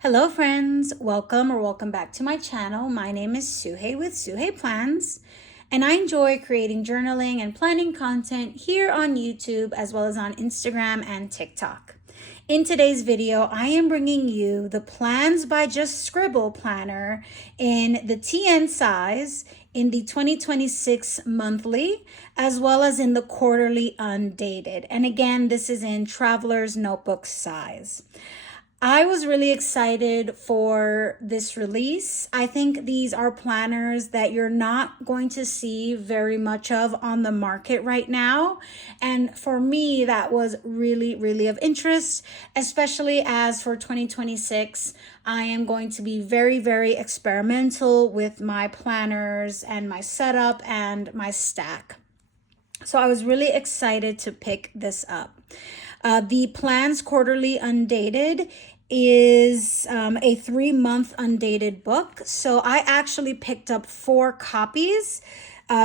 Hello friends, welcome back to my channel. My name is Suhey with Suhey Plans, and I enjoy creating journaling and planning content here on YouTube as well as on Instagram and TikTok. In today's video, I am bringing you the Plans by Just Scribble planner in the TN size, in the 2026 monthly, as well as in the quarterly undated. And again, this is in Traveler's Notebook size. I was really excited for this release. I think these are planners that you're not going to see very much of on the market right now. And for me, that was really of interest, especially as for 2026, I am going to be very experimental with my planners and my setup and my stack. So I was really excited to pick this up. The Plans Quarterly Undated is a 3-month undated book. So I actually picked up 4 copies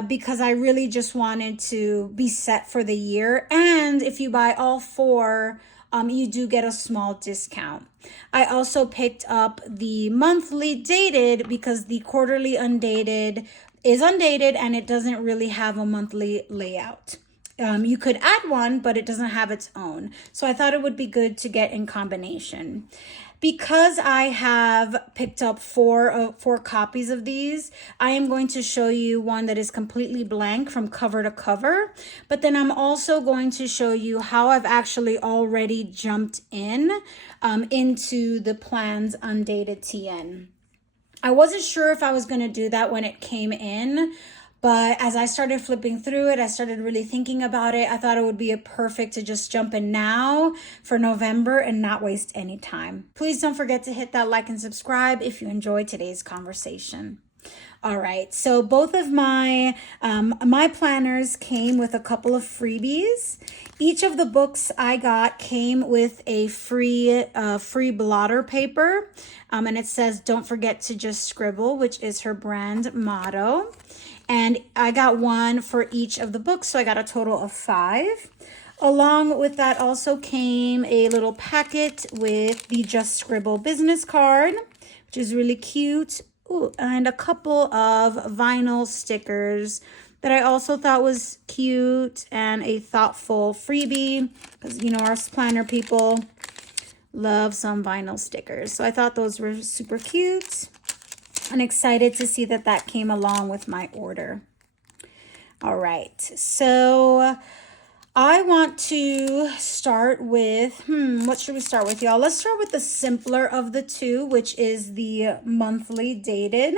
because I really just wanted to be set for the year. And if you buy all 4, you do get a small discount. I also picked up the monthly dated because the quarterly undated is undated and it doesn't really have a monthly layout. You could add one, but it doesn't have its own. So I thought it would be good to get in combination. Because I have picked up four copies of these, I am going to show you one that is completely blank from cover to cover. But then I'm also going to show you how I've actually already jumped into the Plans Undated TN. I wasn't sure if I was going to do that when it came in, but as I started flipping through it, I started really thinking about it. I thought it would be perfect to just jump in now for November and not waste any time. Please don't forget to hit that like and subscribe if you enjoyed today's conversation. All right, so both of my planners came with a couple of freebies. Each of the books I got came with a free blotter paper, and it says, "Don't forget to just scribble," which is her brand motto. And I got one for each of the books, so I got a total of 5. Along with that also came a little packet with the Just Scribble business card, which is really cute. Ooh, and a couple of vinyl stickers that I also thought was cute, and a thoughtful freebie, because you know our planner people love some vinyl stickers. So I thought those were super cute. I'm excited to see that that came along with my order. All right, so I want to start with, what should we start with, y'all? Let's start with the simpler of the two, which is the monthly dated,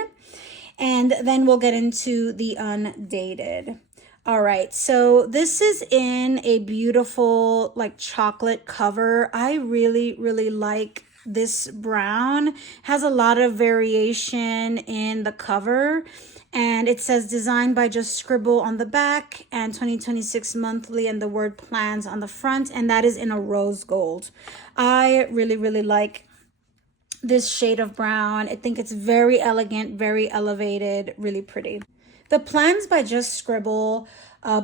and then we'll get into the undated. All right, so this is in a beautiful like chocolate cover. I really like this brown. Has a lot of variation in the cover, and it says designed by Just Scribble on the back and 2026 monthly, and the word plans on the front, and that is in a rose gold. I really like this shade of brown. I think it's very elegant, very elevated, really pretty. The Plans by Just Scribble,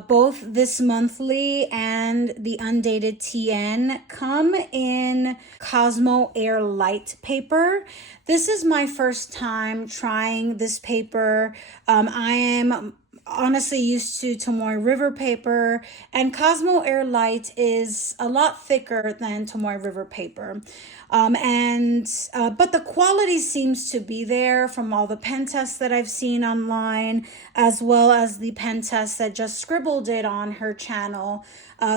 both this monthly and the undated TN, come in Cosmo Air Light paper. This is my first time trying this paper. I am honestly used to Tomoe River paper, and Cosmo Air Light is a lot thicker than Tomoe River paper. But the quality seems to be there from all the pen tests that I've seen online, as well as the pen tests that Just Scribble did on her channel.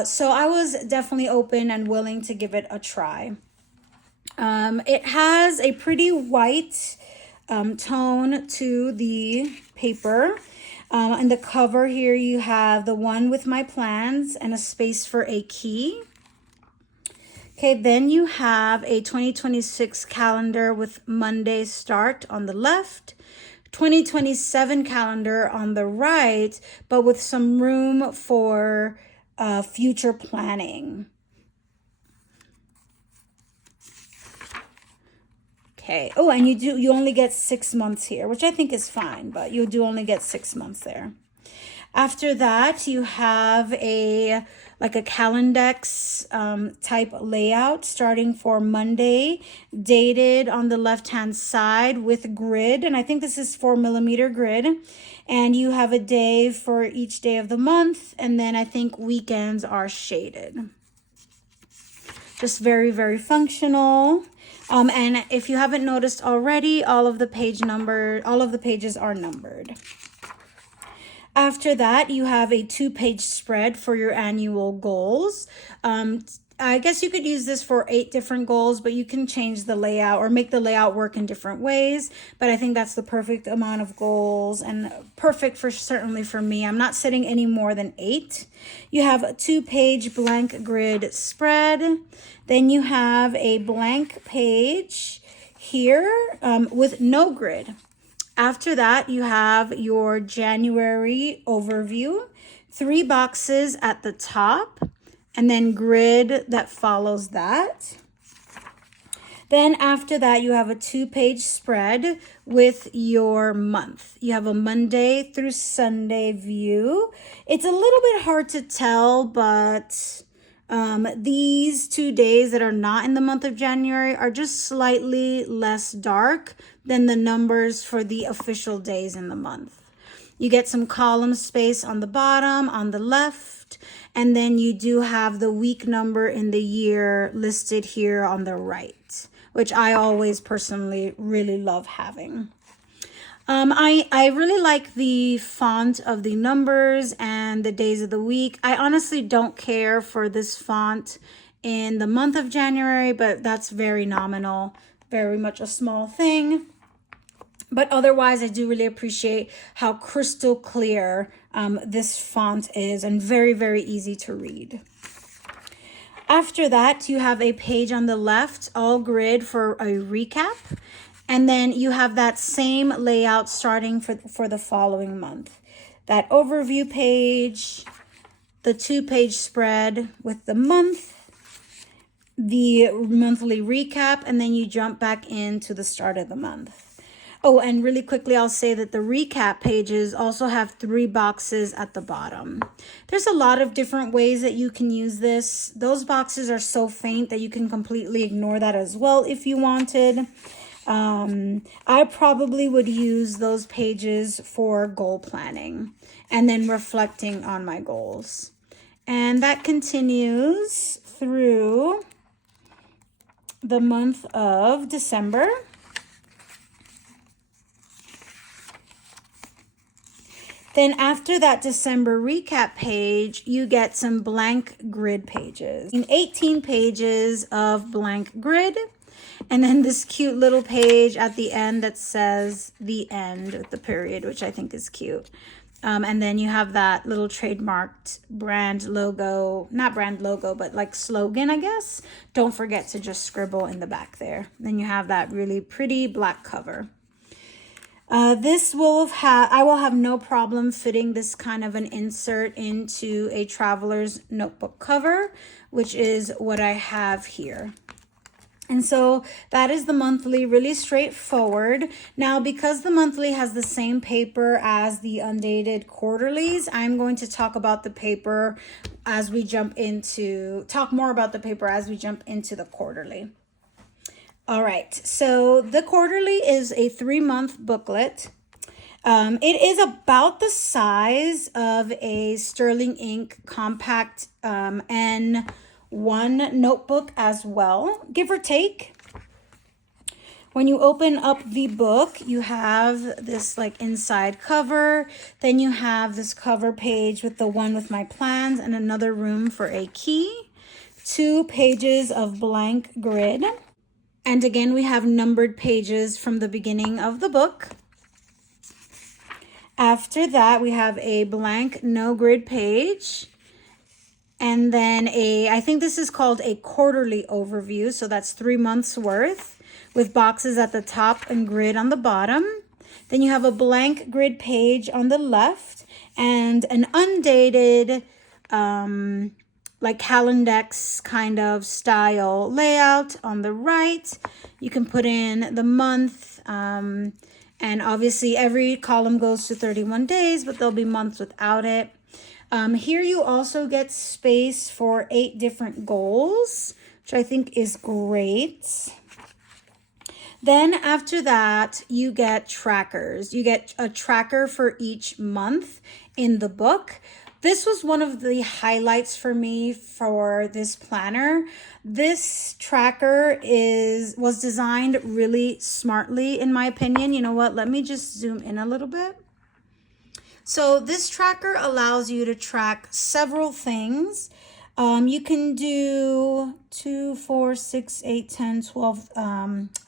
So I was definitely open and willing to give it a try. It has a pretty white tone to the paper. On the cover here, you have the one with my plans and a space for a key. Okay, then you have a 2026 calendar with Monday start on the left, 2027 calendar on the right, but with some room for future planning. Okay. Oh, and you only get 6 months here, which I think is fine, but you do only get 6 months there. After that, you have a calendex type layout starting for Monday, dated on the left-hand side with grid. And I think this is 4mm grid. And you have a day for each day of the month. And then I think weekends are shaded. Just very, very functional. And if you haven't noticed already, all of the pages are numbered. After that, you have a 2-page spread for your annual goals. I guess you could use this for 8 different goals, but you can change the layout or make the layout work in different ways. But I think that's the perfect amount of goals and perfect certainly for me. I'm not setting any more than 8. You have a 2-page blank grid spread. Then you have a blank page here with no grid. After that, you have your January overview, 3 boxes at the top, and then grid that follows that. Then after that, you have a 2-page spread with your month. You have a Monday through Sunday view. It's a little bit hard to tell, but these 2 days that are not in the month of January are just slightly less dark than the numbers for the official days in the month. You get some column space on the bottom, on the left, and then you do have the week number in the year listed here on the right, which I always personally really love having. I really like the font of the numbers and the days of the week. I honestly don't care for this font in the month of January, but that's very nominal, very much a small thing. But otherwise, I do really appreciate how crystal clear this font is and very, very easy to read. After that, you have a page on the left, all grid for a recap. And then you have that same layout starting for the following month. That overview page, the 2-page spread with the month, the monthly recap, and then you jump back into the start of the month. Oh, and really quickly, I'll say that the recap pages also have 3 boxes at the bottom. There's a lot of different ways that you can use this. Those boxes are so faint that you can completely ignore that as well if you wanted. I probably would use those pages for goal planning and then reflecting on my goals. And that continues through the month of December. Then after that December recap page, you get some blank grid pages. 18 pages of blank grid. And then this cute little page at the end that says the end with the period, which I think is cute. And then you have that little trademarked brand logo, not brand logo, but like slogan, I guess. Don't forget to just scribble in the back there. Then you have that really pretty black cover. I will have no problem fitting this kind of an insert into a traveler's notebook cover, which is what I have here. And so that is the monthly, really straightforward. Now, because the monthly has the same paper as the Undated quarterlies, I'm going to talk more about the paper as we jump into the quarterly. All right, so the quarterly is a 3-month booklet. It is about the size of a Sterling Ink compact N1 notebook as well, give or take. When you open up the book, you have this like inside cover. Then you have this cover page with the one with my plans and another room for a key. 2 pages of blank grid. And again, we have numbered pages from the beginning of the book. After that, we have a blank no grid page. And then I think this is called a quarterly overview. So that's 3 months worth with boxes at the top and grid on the bottom. Then you have a blank grid page on the left and an undated, like calendex kind of style layout on the right. You can put in the month, And obviously every column goes to 31 days, but there'll be months without it. Here you also get space for 8 different goals, which I think is great. Then after that, you get trackers. You get a tracker for each month in the book. This was one of the highlights for me for this planner. This tracker was designed really smartly, in my opinion. You know what? Let me just zoom in a little bit. So this tracker allows you to track several things. You can do 2, 4, 6, 8, 10, 12,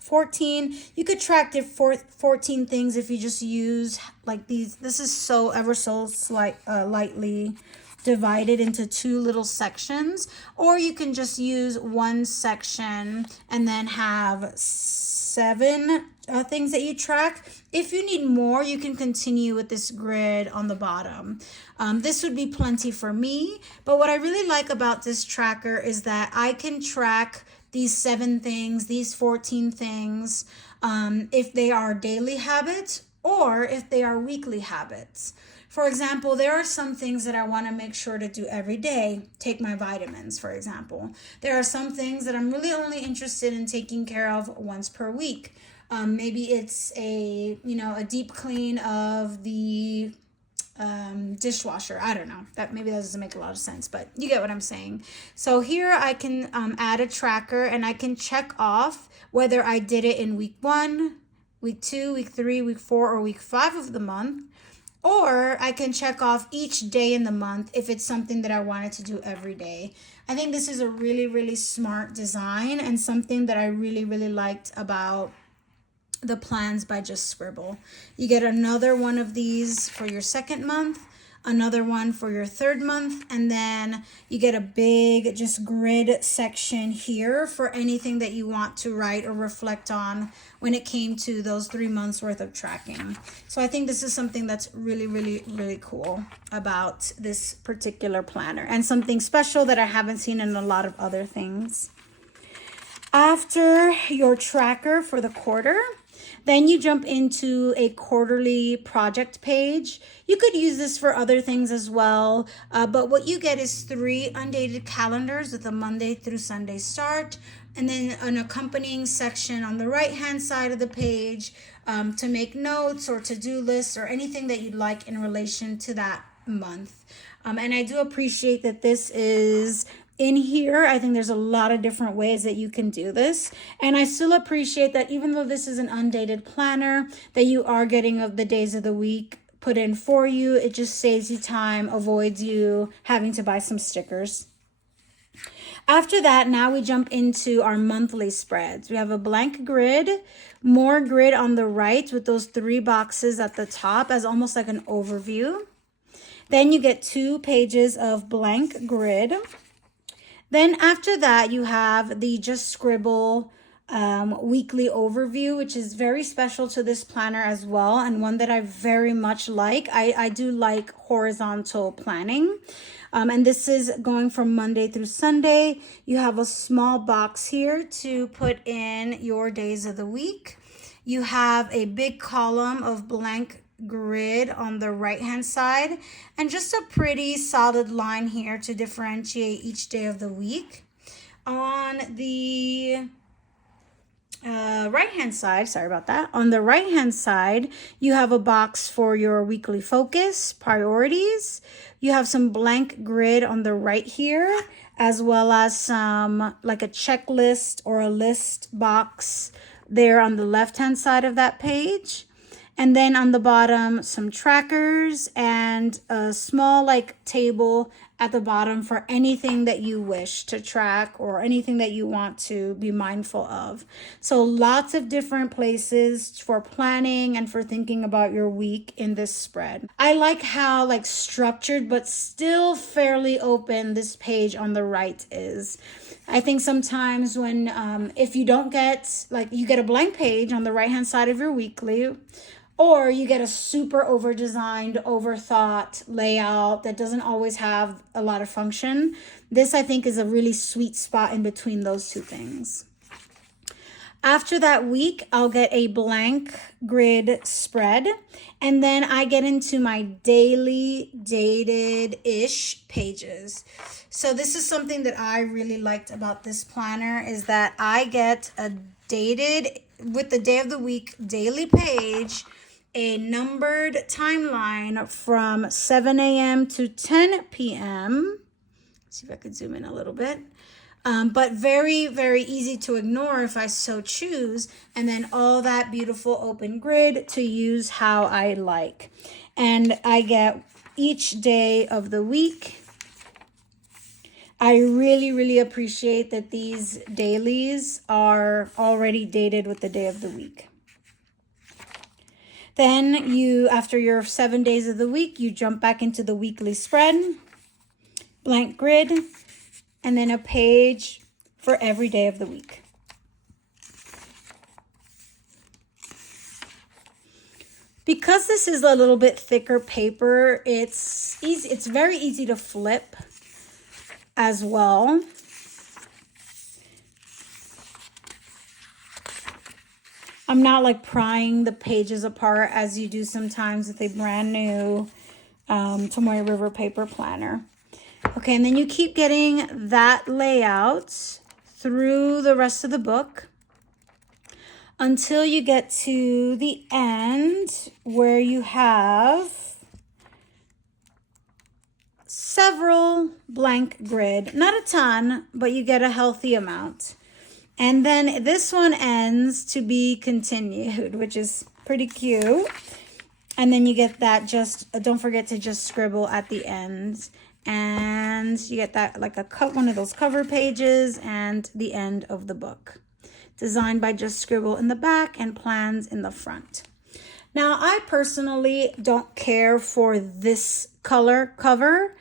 14. You could track the 14 things if you just use like these. This is so ever so lightly divided into 2 little sections, or you can just use one section and then have 7 things that you track. If you need more, you can continue with this grid on the bottom. This would be plenty for me, but what I really like about this tracker is that I can track these 7 things, these 14 things, if they are daily habits or if they are weekly habits. For example, there are some things that I want to make sure to do every day. Take my vitamins, for example. There are some things that I'm really only interested in taking care of once per week. Maybe it's a deep clean of the dishwasher. I don't know. Maybe that doesn't make a lot of sense, but you get what I'm saying. So here I can add a tracker and I can check off whether I did it in week 1, week 2, week 3, week 4, or week 5 of the month. Or I can check off each day in the month if it's something that I wanted to do every day. I think this is a really, really smart design and something that I really, really liked about the plans by Just Scribble. You get another one of these for your 2nd month, another one for your 3rd month, and then you get a big just grid section here for anything that you want to write or reflect on when it came to those 3 months worth of tracking. So I think this is something that's really, really, really cool about this particular planner and something special that I haven't seen in a lot of other things. After your tracker for the quarter, then you jump into a quarterly project page. You could use this for other things as well, but what you get is 3 undated calendars with a Monday through Sunday start, and then an accompanying section on the right-hand side of the page to make notes or to-do lists or anything that you'd like in relation to that month. And I do appreciate that this is in here. I think there's a lot of different ways that you can do this. And I still appreciate that even though this is an undated planner, that you are getting of the days of the week put in for you. It just saves you time, avoids you having to buy some stickers. After that, now we jump into our monthly spreads. We have a blank grid, more grid on the right with those 3 boxes at the top as almost like an overview. Then you get 2 pages of blank grid. Then after that, you have the Just Scribble weekly overview, which is very special to this planner as well, and one that I very much like. I do like horizontal planning. And this is going from Monday through Sunday. You have a small box here to put in your days of the week. You have a big column of blank grid on the right hand side and just a pretty solid line here to differentiate each day of the week. On the right hand side, sorry about that, on the right hand side you have a box for your weekly focus priorities. You have some blank grid on the right here, as well as some like a checklist or a list box there on the left hand side of that page. And then on the bottom, some trackers and a small like table at the bottom for anything that you wish to track or anything that you want to be mindful of. So lots of different places for planning and for thinking about your week in this spread. I like how like structured but still fairly open this page on the right is. I think sometimes when if you don't get, like, you get a blank page on the right hand side of your weekly, or you get a super over-designed, over-thought layout that doesn't always have a lot of function. This, I think, is a really sweet spot in between those two things. After that week, I'll get a blank grid spread, and then I get into my daily dated-ish pages. So this is something that I really liked about this planner, is that I get a dated with the day of the week daily page, a numbered timeline from 7 a.m. to 10 p.m. See if I could zoom in a little bit. But very, very easy to ignore if I so choose. And then all that beautiful open grid to use how I like. And I get each day of the week. I really, really appreciate that these dailies are already dated with the day of the week. Then you, after your 7 days of the week, you jump back into the weekly spread, blank grid, and then a page for every day of the week. Because this is a little bit thicker paper, it's easy. It's very easy to flip as well. I'm not like prying the pages apart as you do sometimes with a brand new Tomoe River paper planner. Okay, and then you keep getting that layout through the rest of the book until you get to the end where you have several blank grid. Not a ton, but you get a healthy amount. And then this one ends to be continued, which is pretty cute. And then you get that don't forget to just scribble at the end. And you get that like one of those cover pages and the end of the book. Designed by Just Scribble in the back and plans in the front. Now, I personally don't care for this color cover.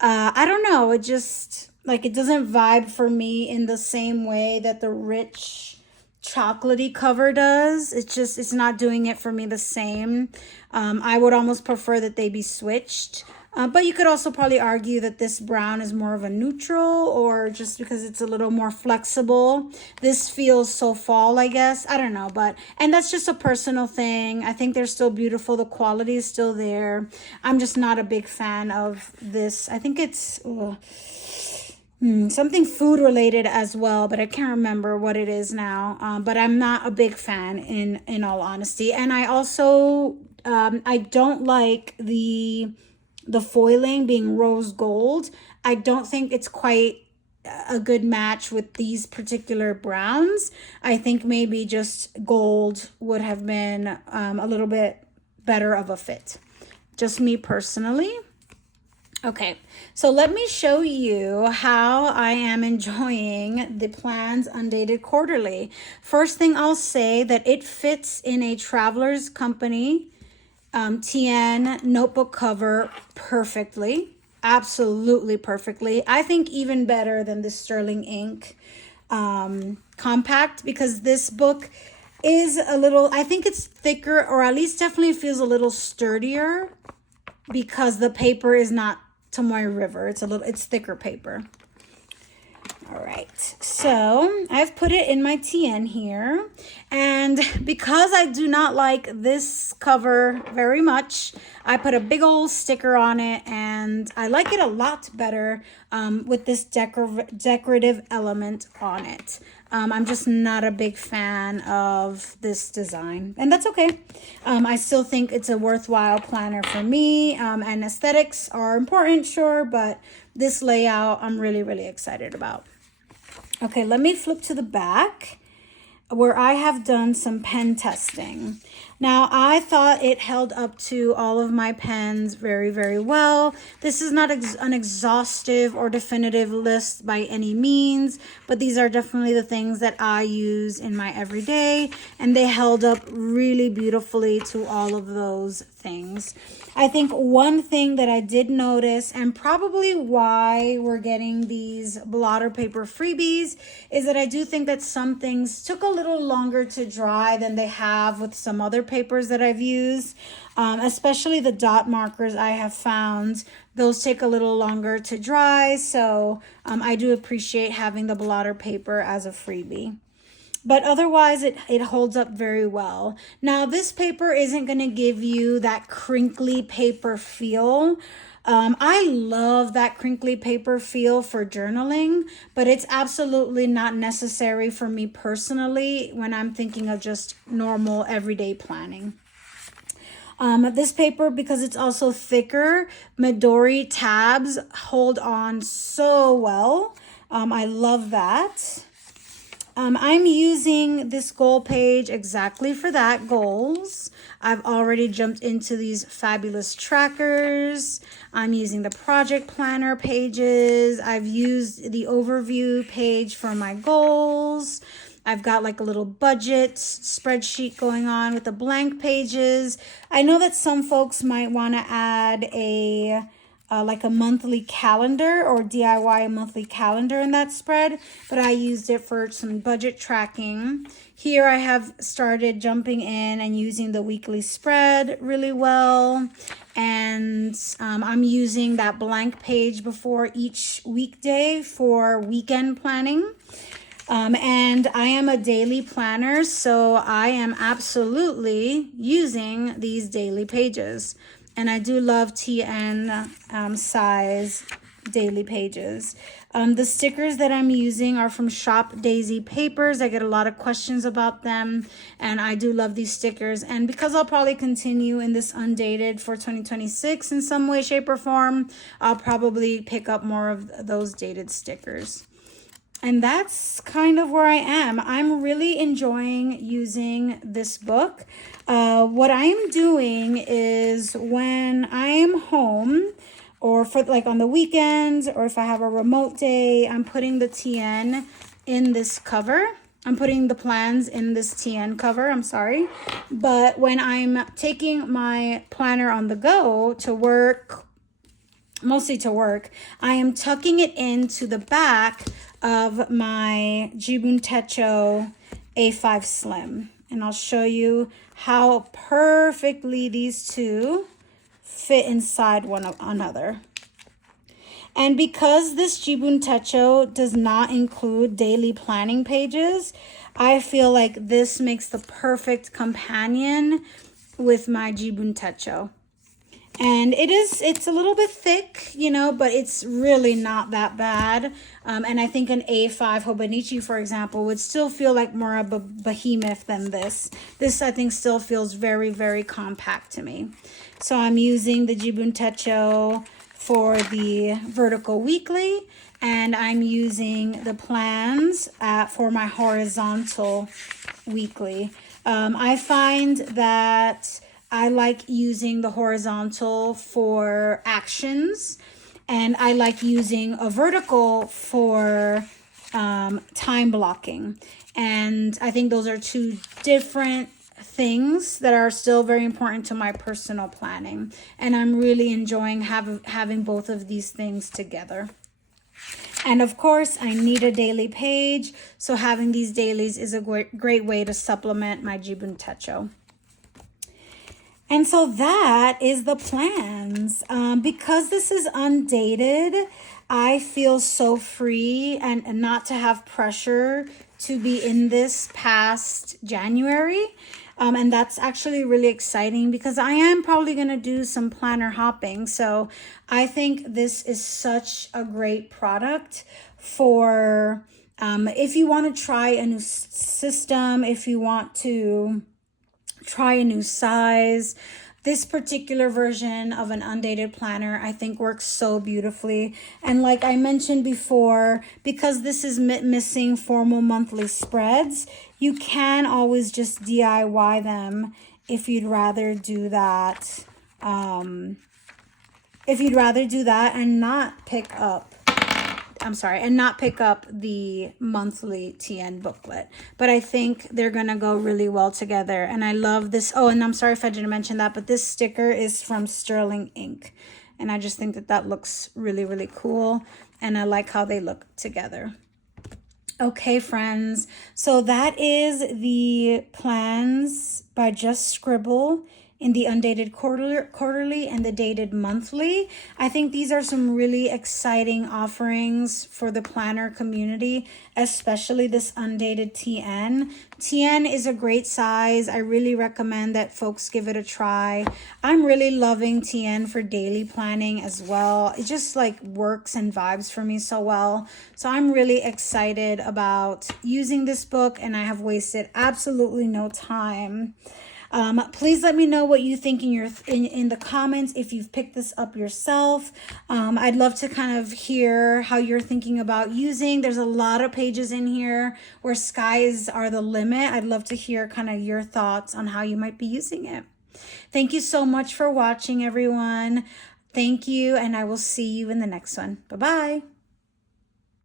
I don't know, it just, like, it doesn't vibe for me in the same way that the rich chocolatey cover does. It's not doing it for me the same. I would almost prefer that they be switched. But you could also probably argue that this brown is more of a neutral, or just because it's a little more flexible. This feels so fall, I guess. I don't know, and that's just a personal thing. I think they're still beautiful. The quality is still there. I'm just not a big fan of this. I think it's something food related as well, but I can't remember what it is now. But I'm not a big fan in all honesty. And I also, I don't like the foiling being rose gold. I don't think it's quite a good match with these particular browns. I think maybe just gold would have been a little bit better of a fit. Just me personally. Okay, so let me show you how I am enjoying the Plans Undated Quarterly. First thing I'll say that it fits in a Traveler's Company TN notebook cover perfectly, absolutely perfectly. I think even better than the Sterling Ink compact, because this book is a little, I think it's thicker, or at least definitely feels a little sturdier because the paper is not Tomoe River. It's thicker paper. All right, so I've put it in my TN here, and because I do not like this cover very much, I put a big old sticker on it, and I like it a lot better with this decorative element on it. I'm just not a big fan of this design, and that's okay. I still think it's a worthwhile planner for me, and aesthetics are important, sure, but this layout I'm really, really excited about. Okay, let me flip to the back where I have done some pen testing. Now, I thought it held up to all of my pens very, very well. This is not an exhaustive or definitive list by any means, but these are definitely the things that I use in my everyday, and they held up really beautifully to all of those things. I think one thing that I did notice, and probably why we're getting these blotter paper freebies, is that I do think that some things took a little longer to dry than they have with some other papers that I've used, especially the dot markers I have found. Those take a little longer to dry, so I do appreciate having the blotter paper as a freebie. but otherwise it holds up very well. Now, this paper isn't going to give you that crinkly paper feel. I love that crinkly paper feel for journaling, but it's absolutely not necessary for me personally when I'm thinking of just normal everyday planning. This paper, because it's also thicker, Midori tabs hold on so well. I love that. I'm using this goal page exactly for that, goals. I've already jumped into these fabulous trackers. I'm using the project planner pages. I've used the overview page for my goals. I've got like a little budget spreadsheet going on with the blank pages. I know that some folks might want to add a like a monthly calendar or DIY a monthly calendar in that spread, but I used it for some budget tracking. Here I have started jumping in and using the weekly spread really well. And I'm using that blank page before each weekday for weekend planning. And I am a daily planner, so I am absolutely using these daily pages. And I do love TN size daily pages. The stickers that I'm using are from Shop Daisy Papers. I get a lot of questions about them, and I do love these stickers. And because I'll probably continue in this Undated for 2026 in some way, shape, or form, I'll probably pick up more of those dated stickers. And that's kind of where I am. I'm really enjoying using this book. What I am doing is when I am home, or for like on the weekends, or if I have a remote day, I'm putting the TN in this cover. I'm putting the plans in this TN cover, I'm sorry. But when I'm taking my planner on the go to work, mostly to work, I am tucking it into the back of my Jibun Techo A5 Slim. And I'll show you how perfectly these two fit inside one another. And because this Jibun Techo does not include daily planning pages, I feel like this makes the perfect companion with my Jibun Techo. And it's a little bit thick, you know, but it's really not that bad. And I think an A5 Hobonichi, for example, would still feel like more of a behemoth than this. This, I think, still feels very, very compact to me. So I'm using the Jibun Techo for the vertical weekly, and I'm using the plans for my horizontal weekly. I find that I like using the horizontal for actions, and I like using a vertical for time blocking. And I think those are two different things that are still very important to my personal planning. And I'm really enjoying having both of these things together. And of course, I need a daily page, so having these dailies is a great way to supplement my Jibun Techo. And so that is the plans. Because this is undated, I feel so free and not to have pressure to be in this past January. And that's actually really exciting because I am probably going to do some planner hopping. So I think this is such a great product for if you want to try a new system, if you want to try a new size. This particular version of an undated planner, I think, works so beautifully. And like I mentioned before, because this is missing formal monthly spreads, you can always just DIY them if you'd rather do that. If you'd rather do that and not pick up the monthly TN booklet. But I think they're going to go really well together. And I love this. Oh, and I'm sorry if I didn't mention that, but this sticker is from Sterling Ink. And I just think that looks really, really cool. And I like how they look together. Okay, friends. So that is the plans by Just Scribble in the Undated quarterly and the Dated monthly. I think these are some really exciting offerings for the planner community, especially this Undated TN. TN is a great size. I really recommend that folks give it a try. I'm really loving TN for daily planning as well. It just like works and vibes for me so well. So I'm really excited about using this book, and I have wasted absolutely no time. Please let me know what you think in the comments if you've picked this up yourself. I'd love to kind of hear how you're thinking about using. There's a lot of pages in here where skies are the limit. I'd love to hear kind of your thoughts on how you might be using it. Thank you so much for watching, everyone. Thank you, and I will see you in the next one. Bye-bye.